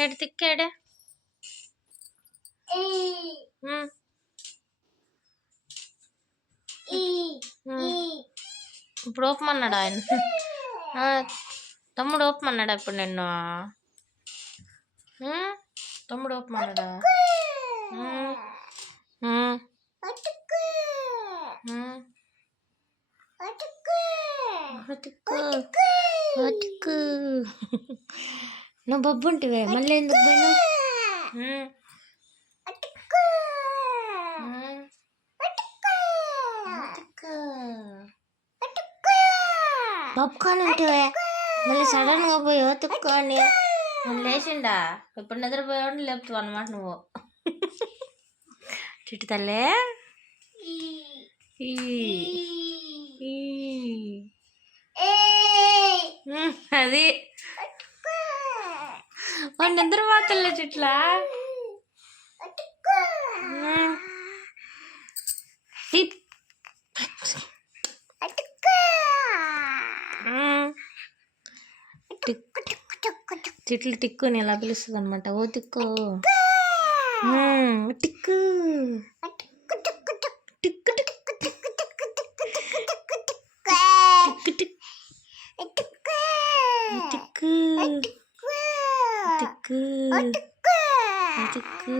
ఏడు తిక్కాడే ఇప్పుడు ఓపమన్నాడు ఆయన. తమ్ముడు ఓపమన్నాడా ఇప్పుడు నిన్ను? తమ్ముడు ఓపమన్నాడా? నువ్వు బొబ్బు ఉంటివే మళ్ళీ ఎందుకు పోయినావు? బొబ్బుకొని ఉంటివే మళ్ళీ సడన్ గా పోయి ఓతుక్కొని లేచిండా? ఇప్పుడు నిద్రపోయాడు లేపుతావు అన్నమాట నువ్వు. చిట్టి తల్లే అది నిద్ర మాతలే చిట్లా. చిట్లు టిక్కుని ఎలా పిలుస్తుంది అనమాట. ఓ తిక్కు టిక్కు టిక్కు టిక్కు టిక్కు టిక్కు